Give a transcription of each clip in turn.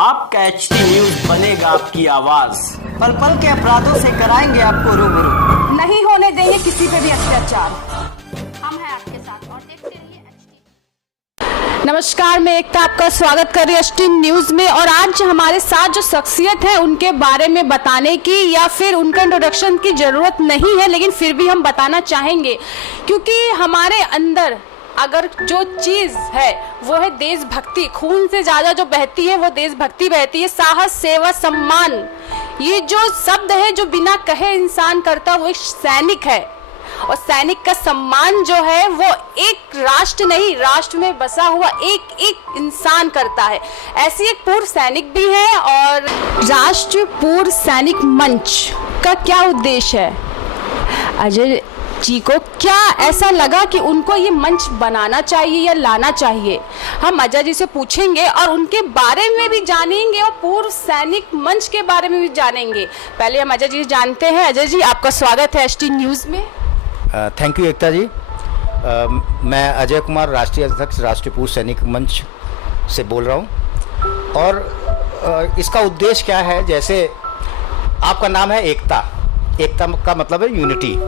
आपका HT news बनेगा आपकी आवाज, पल पल के अपराधों से कराएंगे आपको रूबरू। नहीं होने देंगे किसी पे भी अत्याचार। हम हैं आपके साथ और देखते रहिए एचटी। नमस्कार, मैं एकता आपका स्वागत कर रही हूँ एचटी न्यूज में। और आज हमारे साथ जो शख्सियत है उनके बारे में बताने की या फिर उनका इंट्रोडक्शन की जरूरत नहीं है, लेकिन फिर भी हम बताना चाहेंगे क्योंकि हमारे अंदर अगर जो चीज़ है वो है देशभक्ति। खून से ज़्यादा जो बहती है वो देशभक्ति बहती है। साहस, सेवा, सम्मान, ये जो शब्द है जो बिना कहे इंसान करता वो एक सैनिक है। और सैनिक का सम्मान जो है वो एक राष्ट्र नहीं, राष्ट्र में बसा हुआ एक एक इंसान करता है। ऐसी एक पूर्व सैनिक भी है। और राष्ट्रीय पूर्व सैनिक मंच का क्या उद्देश्य है? अजय जी को क्या ऐसा लगा कि उनको ये मंच बनाना चाहिए या लाना चाहिए? हम अजय जी से पूछेंगे और उनके बारे में भी जानेंगे और पूर्व सैनिक मंच के बारे में भी जानेंगे। पहले हम अजय जी जानते हैं। अजय जी, आपका स्वागत है एचटी न्यूज़ में। थैंक यू एकता जी। मैं अजय कुमार, राष्ट्रीय अध्यक्ष राष्ट्रीय पूर्व सैनिक मंच से बोल रहा हूँ। और इसका उद्देश्य क्या है? जैसे आपका नाम है एकता, एकता का मतलब है यूनिटी,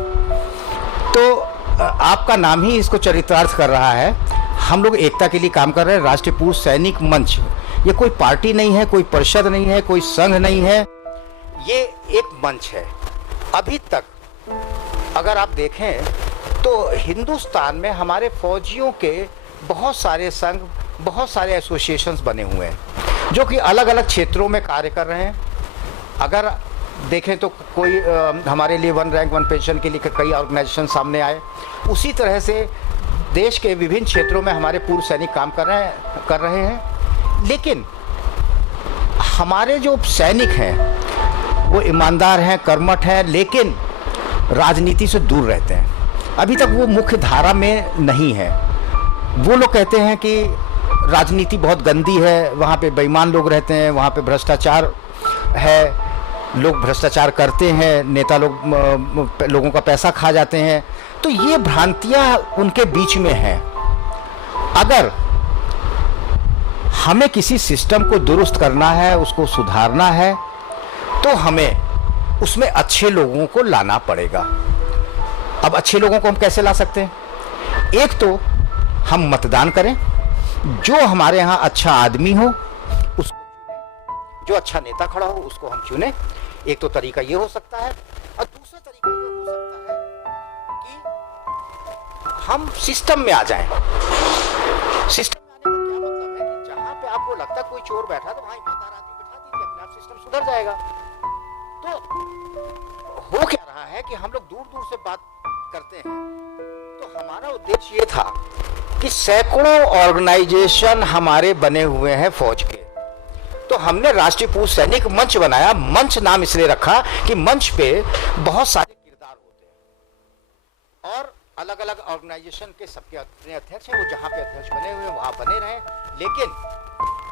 तो आपका नाम ही इसको चरितार्थ कर रहा है। हम लोग एकता के लिए काम कर रहे हैं। राष्ट्रीय पूर्व सैनिक मंच ये कोई पार्टी नहीं है, कोई परिषद नहीं है, कोई संघ नहीं है, ये एक मंच है। अभी तक अगर आप देखें तो हिंदुस्तान में हमारे फौजियों के बहुत सारे संघ, बहुत सारे एसोसिएशंस बने हुए हैं जो कि अलग अलग क्षेत्रों में कार्य कर रहे हैं। अगर देखें तो कोई हमारे लिए वन रैंक वन पेंशन के लिए कई ऑर्गेनाइजेशन सामने आए। उसी तरह से देश के विभिन्न क्षेत्रों में हमारे पूर्व सैनिक काम कर रहे हैं। लेकिन हमारे जो सैनिक हैं वो ईमानदार हैं, कर्मठ हैं, लेकिन राजनीति से दूर रहते हैं। अभी तक वो मुख्य धारा में नहीं है। वो लोग कहते हैं कि राजनीति बहुत गंदी है, वहाँ पे बेईमान लोग रहते हैं, वहाँ पे भ्रष्टाचार है, लोग भ्रष्टाचार करते हैं, नेता लोग लोगों का पैसा खा जाते हैं। तो ये भ्रांतियां उनके बीच में हैं। अगर हमें किसी सिस्टम को दुरुस्त करना है, उसको सुधारना है, तो हमें उसमें अच्छे लोगों को लाना पड़ेगा। अब अच्छे लोगों को हम कैसे ला सकते हैं? एक तो हम मतदान करें, जो हमारे यहाँ अच्छा आदमी हो उसको, जो अच्छा नेता खड़ा हो उसको हम चुने। एक तो तरीका ये हो सकता है। और दूसरा तरीका ये हो सकता है कि हम सिस्टम में आ जाएं। सिस्टम में आने का क्या मतलब है कि जहां पे आपको लगता है कोई चोर बैठा तो वहां ईमानदार आदमी बैठा दीजिए, अपने आप सिस्टम सुधर जाएगा। तो हो क्या रहा है कि हम लोग दूर दूर से बात करते हैं। तो हमारा उद्देश्य ये था कि सैकड़ों ऑर्गेनाइजेशन हमारे बने हुए हैं फौज के, तो हमने राष्ट्रीय पूर्व सैनिक मंच बनाया। मंच नाम इसलिए रखा कि मंच पे बहुत सारे किरदार होते हैं और अलग अलग ऑर्गेनाइजेशन के सबके अपने अध्यक्ष हैं। वो जहाँ पे अध्यक्ष बने हुए हैं वहाँ बने रहें, लेकिन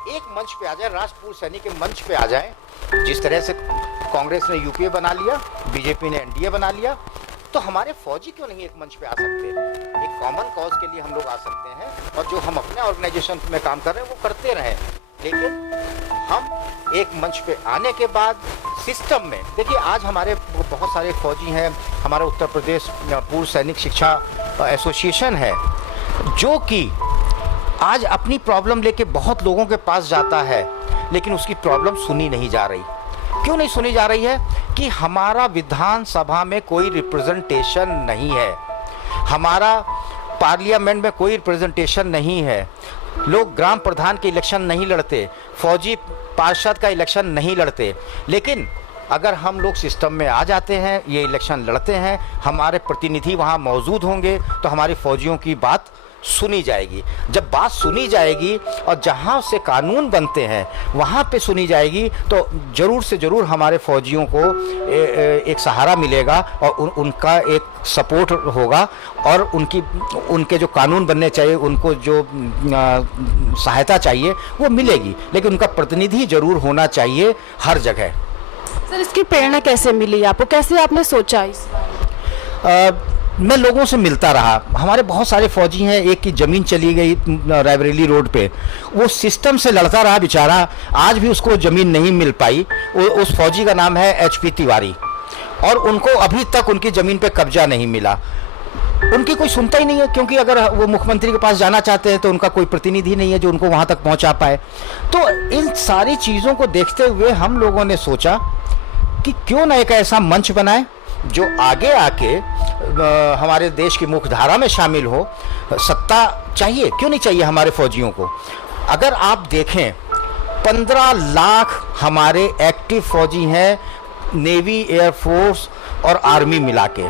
एक मंच पे आ जाए, राष्ट्रीय पूर्व सैनिक के मंच पे आ जाए। जिस तरह से कांग्रेस ने यूपीए बना लिया, बीजेपी ने एनडीए बना लिया, तो हमारे फौजी क्यों नहीं एक मंच पे आ सकते? एक कॉमन कॉज के लिए हम लोग आ सकते हैं और जो हम अपने ऑर्गेनाइजेशन में काम कर रहे हैं वो करते रहें। लेकिन हम एक मंच पे आने के बाद सिस्टम में, देखिए आज हमारे बहुत सारे फौजी हैं। हमारा उत्तर प्रदेश पूर्व सैनिक शिक्षा एसोसिएशन है जो कि आज अपनी प्रॉब्लम लेके बहुत लोगों के पास जाता है, लेकिन उसकी प्रॉब्लम सुनी नहीं जा रही। क्यों नहीं सुनी जा रही है? कि हमारा विधानसभा में कोई रिप्रेजेंटेशन नहीं है, हमारा पार्लियामेंट में कोई रिप्रेजेंटेशन नहीं है। लोग ग्राम प्रधान के इलेक्शन नहीं लड़ते, फौजी पार्षद का इलेक्शन नहीं लड़ते। लेकिन अगर हम लोग सिस्टम में आ जाते हैं, ये इलेक्शन लड़ते हैं, हमारे प्रतिनिधि वहाँ मौजूद होंगे, तो हमारे फौजियों की बात सुनी जाएगी। जब बात सुनी जाएगी और जहाँ से कानून बनते हैं वहाँ पे सुनी जाएगी, तो ज़रूर से ज़रूर हमारे फौजियों को एक सहारा मिलेगा और उनका एक सपोर्ट होगा और उनके जो कानून बनने चाहिए, उनको जो सहायता चाहिए वो मिलेगी। लेकिन उनका प्रतिनिधि ज़रूर होना चाहिए हर जगह। सर, इसकी प्रेरणा कैसे मिली आपको? कैसे आपने सोचा इस बारे? मैं लोगों से मिलता रहा, हमारे बहुत सारे फौजी हैं, एक की ज़मीन चली गई रायबरेली रोड पे, वो सिस्टम से लड़ता रहा बेचारा, आज भी उसको ज़मीन नहीं मिल पाई। उस फौजी का नाम है HP तिवारी, और उनको अभी तक उनकी ज़मीन पे कब्जा नहीं मिला। उनकी कोई सुनता ही नहीं है, क्योंकि अगर वो मुख्यमंत्री के पास जाना चाहते हैं तो उनका कोई प्रतिनिधि नहीं है जो उनको वहाँ तक पहुँचा पाए। तो इन सारी चीज़ों को देखते हुए हम लोगों ने सोचा कि क्यों ना एक ऐसा मंच बनाए जो आगे आके हमारे देश की मुख्यधारा में शामिल हो। सत्ता चाहिए, क्यों नहीं चाहिए हमारे फौजियों को। अगर आप देखें 15 लाख हमारे एक्टिव फौजी हैं, नेवी, एयरफोर्स और आर्मी मिला के,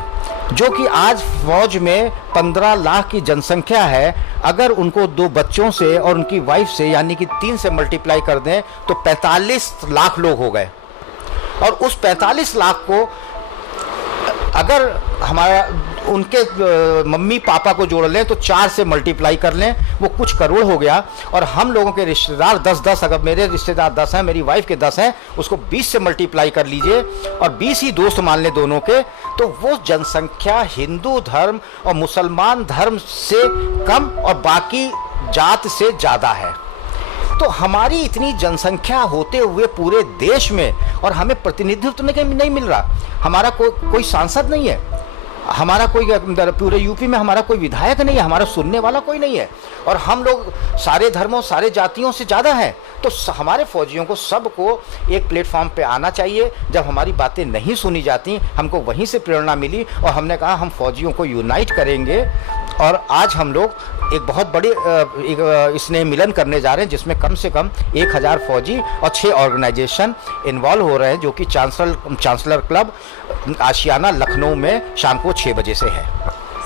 जो कि आज फौज में 15 लाख की जनसंख्या है। अगर उनको 2 बच्चों से और उनकी वाइफ से यानी कि 3 से मल्टीप्लाई कर दें तो 45 लाख लोग हो गए। और उस 45 लाख को अगर हमारा उनके मम्मी पापा को जोड़ लें तो 4 से मल्टीप्लाई कर लें, वो कुछ करोड़ हो गया। और हम लोगों के रिश्तेदार 10-10, अगर मेरे रिश्तेदार 10 हैं, मेरी वाइफ के 10 हैं, उसको 20 से मल्टीप्लाई कर लीजिए और 20 ही दोस्त मान लें दोनों के, तो वो जनसंख्या हिंदू धर्म और मुसलमान धर्म से कम और बाकी जात से ज़्यादा है। तो हमारी इतनी जनसंख्या होते हुए पूरे देश में और हमें प्रतिनिधित्व नहीं मिल रहा। हमारा कोई सांसद नहीं है, हमारा कोई पूरे यूपी में हमारा कोई विधायक नहीं है, हमारा सुनने वाला कोई नहीं है, और हम लोग सारे धर्मों सारे जातियों से ज़्यादा हैं। तो हमारे फौजियों को सबको एक प्लेटफॉर्म पे आना चाहिए। जब हमारी बातें नहीं सुनी जाती, हमको वहीं से प्रेरणा मिली और हमने कहा हम फौजियों को यूनाइट करेंगे। और आज हम लोग एक बहुत बड़ी स्नेह मिलन करने जा रहे हैं, जिसमें कम से कम 1000 फौजी और 6 ऑर्गेनाइजेशन इन्वॉल्व हो रहे हैं, जो कि चांसलर क्लब आशियाना लखनऊ में शाम को 6 बजे से है।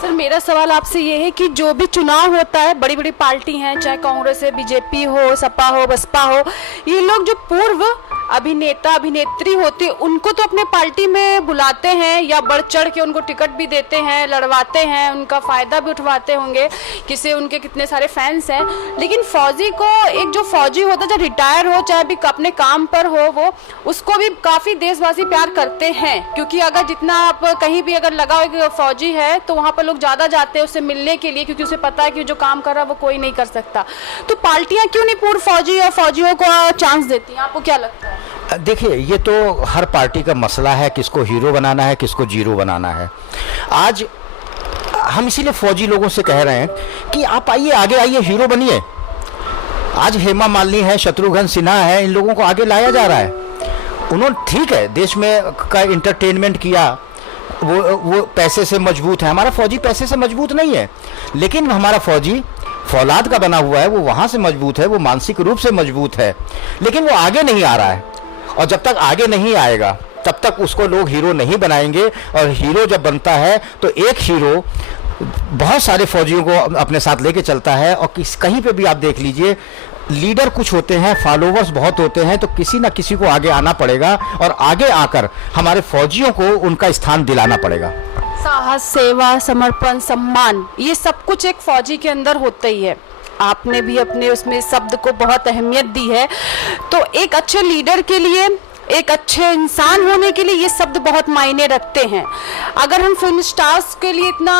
सर, मेरा सवाल आपसे ये है कि जो भी चुनाव होता है, बड़ी बड़ी पार्टी हैं, चाहे कांग्रेस है, बीजेपी हो, सपा हो, बसपा हो, ये लोग जो पूर्व अभिनेता अभिनेत्री होते हैं उनको तो अपने पार्टी में बुलाते हैं या बढ़ चढ़ के उनको टिकट भी देते हैं, लड़वाते हैं, उनका फ़ायदा भी उठवाते होंगे, किसे उनके कितने सारे फैंस हैं। लेकिन फौजी को, एक जो फौजी होता है, चाहे रिटायर हो चाहे भी अपने काम पर हो, वो उसको भी काफ़ी देशवासी प्यार करते हैं, क्योंकि अगर जितना आप कहीं भी अगर लगा हो कि फौजी है तो वहाँ पर लोग ज़्यादा जाते हैं उससे मिलने के लिए, क्योंकि उसे पता है कि जो काम कर रहा है वो कोई नहीं कर सकता। तो पार्टियाँ क्यों नहीं पूर्व फौजी और फौजियों को चांस देती हैं, आपको क्या लगता है? देखिए, ये तो हर पार्टी का मसला है, किसको हीरो बनाना है, किसको जीरो बनाना है। आज हम इसीलिए फौजी लोगों से कह रहे हैं कि आप आइए, आगे आइए, हीरो बनिए। आज हेमा मालिनी है, शत्रुघ्न सिन्हा है, इन लोगों को आगे लाया जा रहा है। उन्होंने ठीक है देश में का इंटरटेनमेंट किया, वो पैसे से मजबूत है। हमारा फौजी पैसे से मजबूत नहीं है, लेकिन हमारा फौजी फौलाद का बना हुआ है, वो वहाँ से मजबूत है, वो मानसिक रूप से मजबूत है, लेकिन वो आगे नहीं आ रहा है। और जब तक आगे नहीं आएगा तब तक उसको लोग हीरो नहीं बनाएंगे। और हीरो जब बनता है तो एक हीरो बहुत सारे फौजियों को अपने साथ लेके चलता है। और कहीं पे भी आप देख लीजिए, लीडर कुछ होते हैं, फॉलोवर्स बहुत होते हैं, तो किसी ना किसी को आगे आना पड़ेगा और आगे आकर हमारे फौजियों को उनका स्थान दिलाना पड़ेगा। साहस, सेवा, समर्पण, सम्मान, ये सब कुछ एक फौजी के अंदर होता ही है। आपने भी अपने उसमें शब्द को बहुत अहमियत दी है। तो एक अच्छे लीडर के लिए, एक अच्छे इंसान होने के लिए ये शब्द बहुत मायने रखते हैं। अगर हम फिल्म स्टार्स के लिए इतना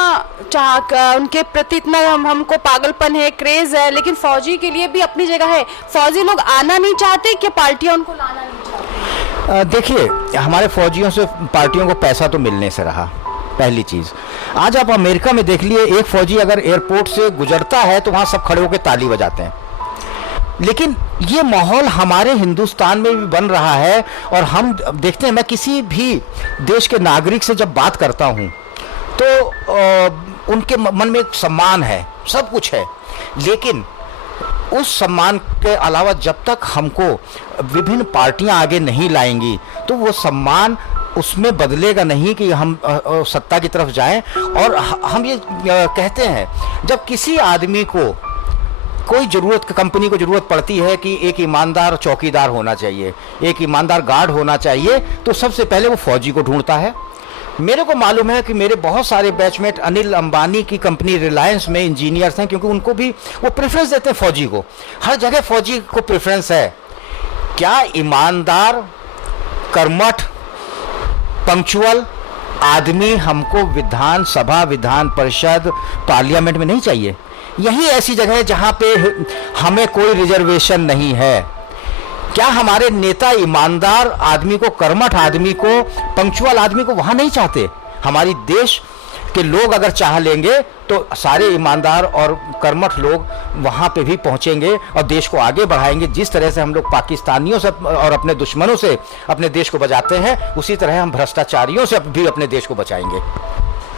उनके प्रति इतना हमको पागलपन है, क्रेज है, लेकिन फौजी के लिए भी अपनी जगह है। फौजी लोग आना नहीं चाहते कि पार्टियां उनको लाना नहीं चाहती? देखिए, हमारे फौजियों से पार्टियों को पैसा तो मिलने से रहा, पहली चीज। आज आप अमेरिका में देख लिए, एक फौजी अगर एयरपोर्ट से गुजरता है तो वहां सब खड़े होकर ताली बजाते हैं। लेकिन ये माहौल हमारे हिंदुस्तान में भी बन रहा है। और हम देखते हैं, मैं किसी भी देश के नागरिक से जब बात करता हूं तो उनके मन में एक सम्मान है, सब कुछ है, लेकिन उस सम्मान के अलावा जब तक हमको विभिन्न पार्टियां आगे नहीं लाएंगी तो वो सम्मान उसमें बदलेगा नहीं कि हम सत्ता की तरफ जाएं। और हम ये कहते हैं, जब किसी आदमी को कोई कंपनी को ज़रूरत पड़ती है कि एक ईमानदार चौकीदार होना चाहिए, एक ईमानदार गार्ड होना चाहिए, तो सबसे पहले वो फौजी को ढूंढता है। मेरे को मालूम है कि मेरे बहुत सारे बैचमेट अनिल अंबानी की कंपनी रिलायंस में इंजीनियर्स हैं, क्योंकि उनको भी वो प्रेफरेंस देते हैं फौजी को। हर जगह फौजी को प्रेफरेंस है। क्या ईमानदार, कर्मठ, पंक्चुअल आदमी हमको विधानसभा, विधान परिषद, पार्लियामेंट में नहीं चाहिए। यही ऐसी जगह है जहां पे हमें कोई रिजर्वेशन नहीं है। क्या हमारे नेता ईमानदार आदमी को, कर्मठ आदमी को, पंक्चुअल आदमी को वहां नहीं चाहते? हमारी देश के लोग अगर चाह लेंगे तो सारे ईमानदार और कर्मठ लोग वहां पे भी पहुंचेंगे और देश को आगे बढ़ाएंगे। जिस तरह से हम लोग पाकिस्तानियों से और अपने दुश्मनों से अपने देश को बचाते हैं, उसी तरह हम भ्रष्टाचारियों से भी अपने देश को बचाएंगे।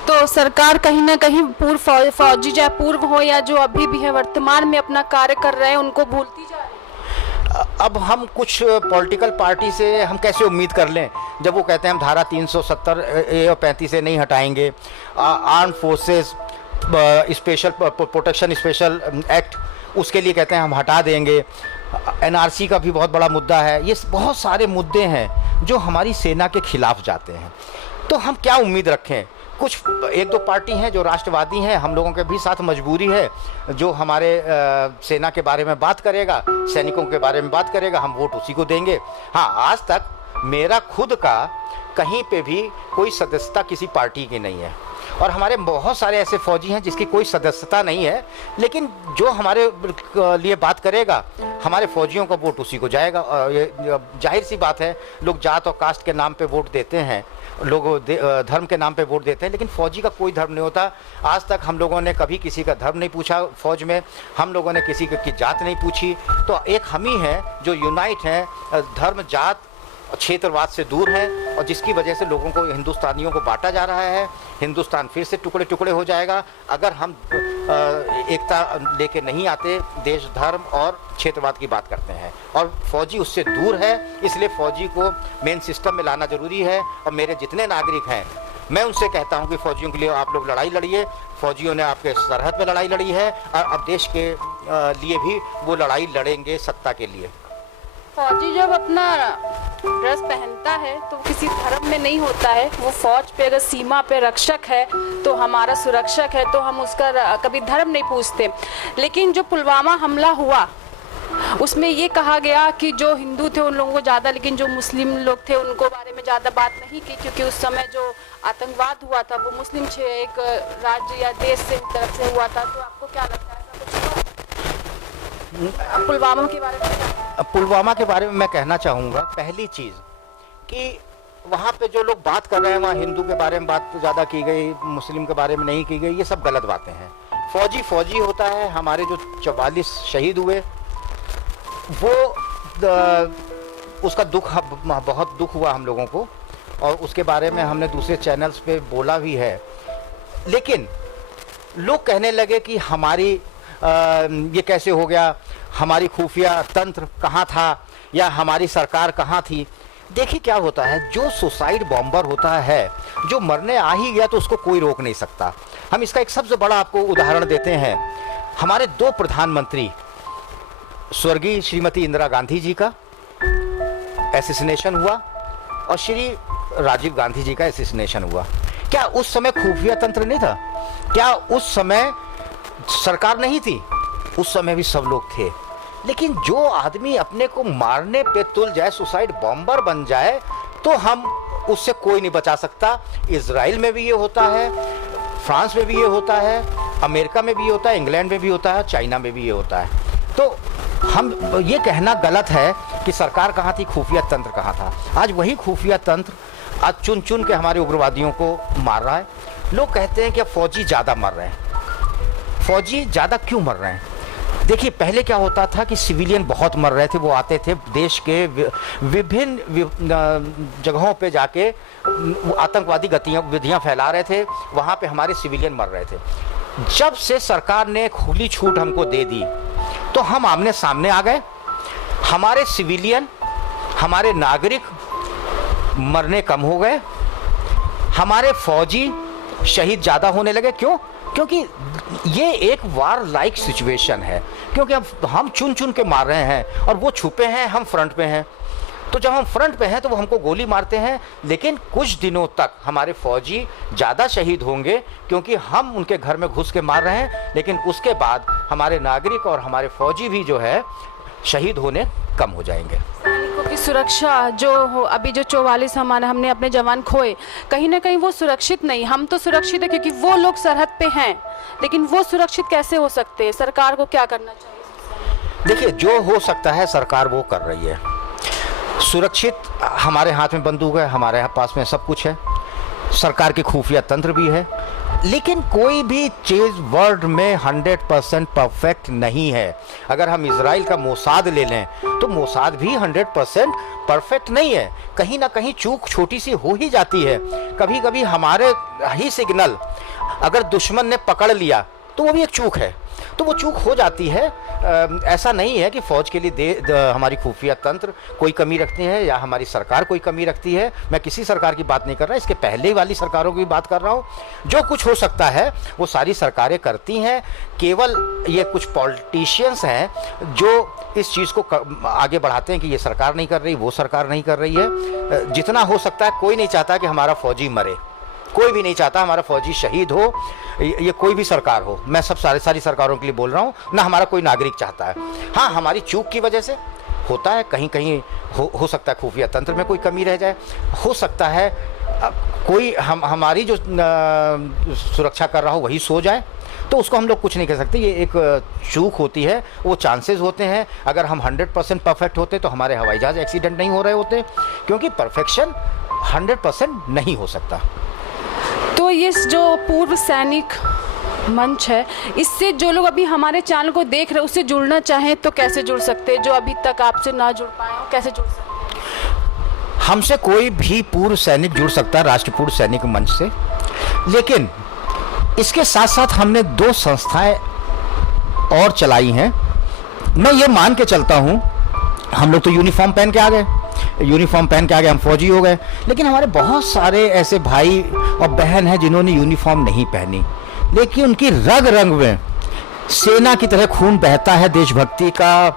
तो सरकार कहीं ना कहीं पूर्व फौजी, चाहे पूर्व हो या जो अभी भी है वर्तमान में अपना कार्य कर रहे हैं, उनको भूलती जा रही है। अब हम कुछ पॉलिटिकल पार्टी से हम कैसे उम्मीद कर लें जब वो कहते हैं हम धारा 370 और 35 से नहीं हटाएंगे, arm forces special protection special act उसके लिए कहते हैं हम हटा देंगे, एनआरसी का भी बहुत बड़ा मुद्दा है। ये बहुत सारे मुद्दे हैं जो हमारी सेना के खिलाफ जाते हैं। तो हम क्या उम्मीद रखें? कुछ एक दो पार्टी हैं जो राष्ट्रवादी हैं, हम लोगों के भी साथ मजबूरी है, जो हमारे सेना के बारे में बात करेगा, सैनिकों के बारे में बात करेगा, हम वोट उसी को देंगे। हाँ, आज तक मेरा खुद का कहीं पे भी कोई सदस्यता किसी पार्टी की नहीं है, और हमारे बहुत सारे ऐसे फौजी हैं जिसकी कोई सदस्यता नहीं है, लेकिन जो हमारे लिए बात करेगा, हमारे फौजियों का वोट उसी को जाएगा। और ये जाहिर सी बात है, लोग जात और कास्ट के नाम पे वोट देते हैं, लोग धर्म के नाम पे वोट देते हैं, लेकिन फौजी का कोई धर्म नहीं होता। आज तक हम लोगों ने कभी किसी का धर्म नहीं पूछा फौज में, हम लोगों ने किसी की जात नहीं पूछी। तो एक हम ही हैं जो यूनाइट हैं, धर्म, जात, क्षेत्रवाद से दूर हैं, और जिसकी वजह से लोगों को, हिंदुस्तानियों को बांटा जा रहा है। हिंदुस्तान फिर से टुकड़े टुकड़े हो जाएगा अगर हम एकता लेके नहीं आते, देश, धर्म और क्षेत्रवाद की बात करते हैं। और फौजी उससे दूर है, इसलिए फौजी को मेन सिस्टम में लाना जरूरी है। और मेरे जितने नागरिक हैं, मैं उनसे कहता हूं कि फौजियों के लिए आप लोग लड़ाई लड़िए। फौजियों ने आपके सरहद पे लड़ाई लड़ी है, और अब देश के लिए भी वो लड़ाई लड़ेंगे, सत्ता के लिए। फौजी जब अपना ड्रेस पहनता है तो किसी धर्म में नहीं होता है। वो फौज पे अगर सीमा पे रक्षक है तो हमारा सुरक्षक है, तो हम उसका कभी धर्म नहीं पूछते। लेकिन जो पुलवामा हमला हुआ उसमें ये कहा गया कि जो हिंदू थे उन लोगों को ज़्यादा, लेकिन जो मुस्लिम लोग थे उनको बारे में ज़्यादा बात नहीं की, क्योंकि उस समय जो आतंकवाद हुआ था वो मुस्लिम एक राज्य या देश से तरफ से हुआ था। तो आपको क्या लगता है, ऐसा कुछ हुआ? पुलवामा के बारे में पुलवामा के बारे में मैं कहना चाहूँगा, पहली चीज़ कि वहाँ पे जो लोग बात कर रहे हैं, वहाँ हिंदू के बारे में बात ज़्यादा की गई, मुस्लिम के बारे में नहीं की गई, ये सब गलत बातें हैं। फौजी फौजी होता है। हमारे जो 44 शहीद हुए, वो उसका दुख, बहुत दुख हुआ हम लोगों को, और उसके बारे में हमने दूसरे चैनल्स पे बोला भी है। लेकिन लोग कहने लगे कि हमारी ये कैसे हो गया, हमारी खुफिया तंत्र कहाँ था, या हमारी सरकार कहाँ थी। देखिए क्या होता है, जो सुसाइड बॉम्बर होता है, जो मरने आ ही गया तो उसको कोई रोक नहीं सकता। हम इसका एक सबसे बड़ा आपको उदाहरण देते हैं। हमारे 2 प्रधानमंत्री, स्वर्गीय श्रीमती इंदिरा गांधी जी का एसिसिनेशन हुआ और श्री राजीव गांधी जी का एसिसिनेशन हुआ। क्या उस समय खुफिया तंत्र नहीं था? क्या उस समय सरकार नहीं थी? उस समय भी सब लोग थे। लेकिन जो आदमी अपने को मारने पे तुल जाए, सुसाइड बॉम्बर बन जाए, तो हम उससे कोई नहीं बचा सकता। इजराइल में भी ये होता है, फ्रांस में भी ये होता है, अमेरिका में भी ये होता है, इंग्लैंड में भी होता है, चाइना में भी ये होता है। तो हम ये कहना गलत है कि सरकार कहाँ थी, खुफिया तंत्र कहाँ था। आज वही खुफिया तंत्र आज चुन चुन के हमारे उग्रवादियों को मार रहा है। लोग कहते हैं कि अब फौजी ज़्यादा मर रहे हैं। फौजी ज़्यादा क्यों मर रहे हैं? देखिए, पहले क्या होता था कि सिविलियन बहुत मर रहे थे। वो आते थे देश के विभिन्न जगहों पे जाके आतंकवादी गतिविधियाँ फैला रहे थे, वहाँ पे हमारे सिविलियन मर रहे थे। जब से सरकार ने खुली छूट हमको दे दी तो हम आमने सामने आ गए। हमारे सिविलियन, हमारे नागरिक मरने कम हो गए, हमारे फौजी शहीद ज़्यादा होने लगे। क्यों? क्योंकि ये एक वार लाइक सिचुएशन है, क्योंकि अब हम चुन चुन के मार रहे हैं और वो छुपे हैं, हम फ्रंट पे हैं। तो जब हम फ्रंट पे हैं तो वो हमको गोली मारते हैं, लेकिन कुछ दिनों तक हमारे फौजी ज़्यादा शहीद होंगे क्योंकि हम उनके घर में घुस के मार रहे हैं। लेकिन उसके बाद हमारे नागरिक और हमारे फौजी भी जो है शहीद होने कम हो जाएंगे। सैनिकों की सुरक्षा जो हो, अभी जो 44 हमने अपने जवान खोए, कहीं ना कहीं वो सुरक्षित नहीं। हम तो सुरक्षित है क्योंकि वो लोग सरहद पे हैं, लेकिन वो सुरक्षित कैसे हो सकते हैं? सरकार को क्या करना चाहिए? देखिए, जो हो सकता है सरकार वो कर रही है। सुरक्षित हमारे हाथ में बंदूक है, हमारे पास में सब कुछ है, सरकार के खुफिया तंत्र भी है, लेकिन कोई भी चीज़ वर्ल्ड में 100% परफेक्ट नहीं है। अगर हम इजराइल का मोसाद ले लें तो मोसाद भी 100% परफेक्ट नहीं है। कहीं ना कहीं चूक छोटी सी हो ही जाती है। कभी कभी हमारे ही सिग्नल अगर दुश्मन ने पकड़ लिया तो वो भी एक चूक है, तो वो चूक हो जाती है। ऐसा नहीं है कि फौज के लिए हमारी खुफिया तंत्र कोई कमी रखती है या हमारी सरकार कोई कमी रखती है। मैं किसी सरकार की बात नहीं कर रहा, इसके पहले वाली सरकारों की बात कर रहा हूँ। जो कुछ हो सकता है वो सारी सरकारें करती हैं। केवल ये कुछ पॉलिटिशियंस हैं जो इस चीज़ को आगे बढ़ाते हैं कि ये सरकार नहीं कर रही, वो सरकार नहीं कर रही है। जितना हो सकता है, कोई नहीं चाहता कि हमारा फौजी मरे, कोई भी नहीं चाहता हमारा फौजी शहीद हो, ये कोई भी सरकार हो। मैं सारी सरकारों के लिए बोल रहा हूँ, ना हमारा कोई नागरिक चाहता है। हाँ, हमारी चूक की वजह से होता है, कहीं कहीं हो सकता है खुफिया तंत्र में कोई कमी रह जाए, हो सकता है कोई हमारी जो सुरक्षा कर रहा हो वही सो जाए, तो उसको हम लोग कुछ नहीं कह सकते। ये एक चूक होती है, वो चांसेस होते हैं। अगर हम 100% परफेक्ट होते तो हमारे हवाई जहाज़ एक्सीडेंट नहीं हो रहे होते, क्योंकि परफेक्शन 100% नहीं हो सकता। तो ये जो पूर्व सैनिक मंच है, इससे जो लोग अभी हमारे चैनल को देख रहे हैं उससे जुड़ना चाहें तो कैसे जुड़ सकते हैं? जो अभी तक आपसे ना जुड़ पाए हो, कैसे जुड़ सकते हैं? हमसे कोई भी पूर्व सैनिक जुड़ सकता है, राष्ट्रीय पूर्व सैनिक मंच से। लेकिन इसके साथ साथ हमने 2 संस्थाएं और चलाई हैं। मैं ये मान के चलता हूँ, हम लोग तो यूनिफॉर्म पहन के आ गए, हम फौजी हो गए, लेकिन हमारे बहुत सारे ऐसे भाई और बहन हैं जिन्होंने यूनिफॉर्म नहीं पहनी, लेकिन उनकी रग रग में सेना की तरह खून बहता है, देशभक्ति का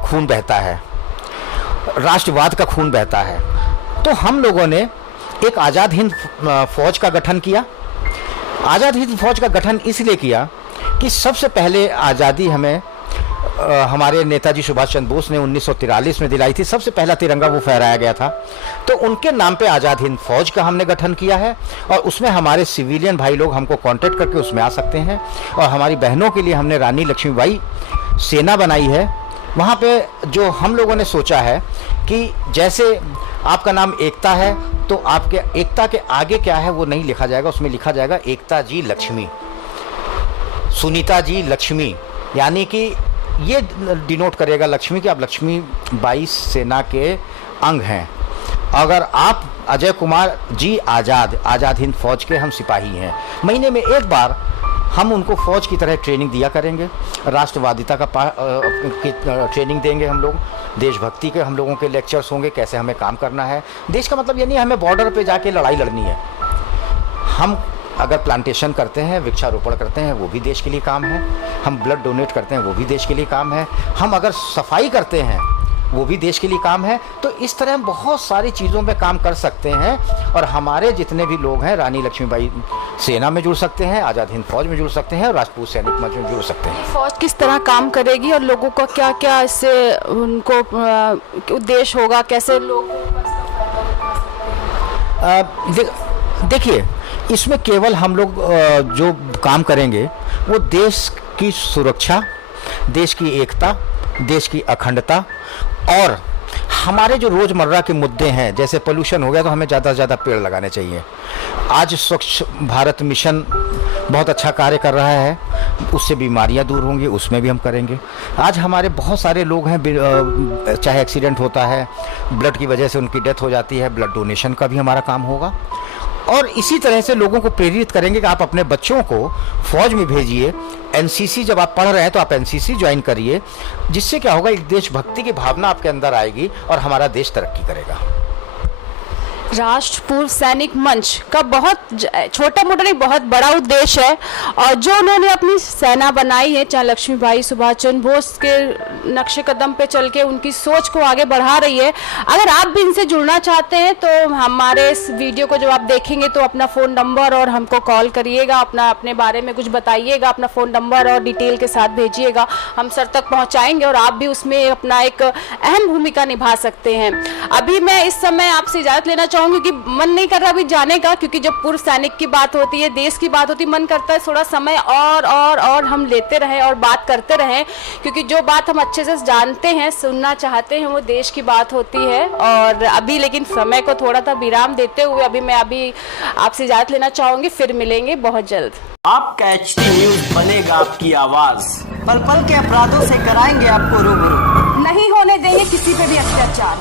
खून बहता है, राष्ट्रवाद का खून बहता है। तो हम लोगों ने एक आज़ाद हिंद फौज का गठन किया। आज़ाद हिंद फौज का गठन इसलिए किया कि सबसे पहले आज़ादी हमें हमारे नेताजी सुभाष चंद्र बोस ने 1943 में दिलाई थी। सबसे पहला तिरंगा वो फहराया गया था, तो उनके नाम पे आज़ाद हिंद फौज का हमने गठन किया है। और उसमें हमारे सिविलियन भाई लोग हमको कांटेक्ट करके उसमें आ सकते हैं। और हमारी बहनों के लिए हमने रानी लक्ष्मीबाई सेना बनाई है। वहाँ पे जो हम लोगों ने सोचा है कि जैसे आपका नाम एकता है, तो आपके एकता के आगे क्या है वो नहीं लिखा जाएगा, उसमें लिखा जाएगा एकता जी लक्ष्मी, सुनीता जी लक्ष्मी, यानी कि ये डिनोट करेगा लक्ष्मी कि आप लक्ष्मी बाई सेना के अंग हैं। अगर आप अजय कुमार जी आज़ाद हिंद फौज के हम सिपाही हैं, महीने में एक बार हम उनको फौज की तरह ट्रेनिंग दिया करेंगे। राष्ट्रवादिता का ट्रेनिंग देंगे हम लोग, देशभक्ति के हम लोगों के लेक्चर्स होंगे, कैसे हमें काम करना है। देश का मतलब ये नहीं हमें बॉर्डर पे जाके लड़ाई लड़नी है। हम अगर प्लांटेशन करते हैं, वृक्षारोपण करते हैं, वो भी देश के लिए काम है। हम ब्लड डोनेट करते हैं, वो भी देश के लिए काम है। हम अगर सफाई करते हैं, वो भी देश के लिए काम है। तो इस तरह हम बहुत सारी चीज़ों में काम कर सकते हैं। और हमारे जितने भी लोग हैं, रानी लक्ष्मीबाई सेना में जुड़ सकते हैं, आज़ाद हिंद फौज में जुड़ सकते हैं, और राष्ट्रीय सैनिक मंच में जुड़ सकते हैं। फौज किस तरह काम करेगी और लोगों का क्या क्या इससे उनको उद्देश्य होगा, कैसे लोग देखिए, इसमें केवल हम लोग जो काम करेंगे वो देश की सुरक्षा, देश की एकता, देश की अखंडता, और हमारे जो रोज़मर्रा के मुद्दे हैं, जैसे पोल्यूशन हो गया तो हमें ज़्यादा से ज़्यादा पेड़ लगाने चाहिए। आज स्वच्छ भारत मिशन बहुत अच्छा कार्य कर रहा है, उससे बीमारियां दूर होंगी, उसमें भी हम करेंगे। आज हमारे बहुत सारे लोग हैं, चाहे एक्सीडेंट होता है, ब्लड की वजह से उनकी डेथ हो जाती है, ब्लड डोनेशन का भी हमारा काम होगा। और इसी तरह से लोगों को प्रेरित करेंगे कि आप अपने बच्चों को फौज में भेजिए। एनसीसी जब आप पढ़ रहे हैं तो आप एनसीसी ज्वाइन करिए, जिससे क्या होगा, एक देशभक्ति की भावना आपके अंदर आएगी और हमारा देश तरक्की करेगा। राष्ट्र पूर्व सैनिक मंच का बहुत छोटा मोटा नहीं, बहुत बड़ा उद्देश्य है। और जो उन्होंने अपनी सेना बनाई है, चाहे लक्ष्मीबाई सुभाष चंद्र बोस के नक्शे कदम पे चल के उनकी सोच को आगे बढ़ा रही है। अगर आप भी इनसे जुड़ना चाहते हैं तो हमारे इस वीडियो को जब आप देखेंगे तो अपना फ़ोन नंबर और हमको कॉल करिएगा, अपने बारे में कुछ बताइएगा, अपना फ़ोन नंबर और डिटेल के साथ भेजिएगा, हम सर तक पहुंचाएंगे और आप भी उसमें अपना एक अहम भूमिका निभा सकते हैं। अभी मैं इस समय आपसे इजाज़त लेना चाहूँगी कि मन नहीं कर रहा अभी जाने का, क्योंकि जब पूर्व सैनिक की बात होती है, देश की बात होती है, मन करता है थोड़ा समय और हम लेते रहें और बात करते रहें, क्योंकि जो बात हम अच्छे से जानते हैं, सुनना चाहते हैं, वो देश की बात होती है। और अभी लेकिन समय को थोड़ा सा विराम देते हुए मैं आपसे इजाज़त लेना चाहूँगी, फिर मिलेंगे बहुत जल्द। आपका एचटी न्यूज बनेगा आपकी आवाज, पल पल के अपराधों से कराएंगे आपको रूबरू। नहीं होने देंगे किसी पे भी अत्याचार।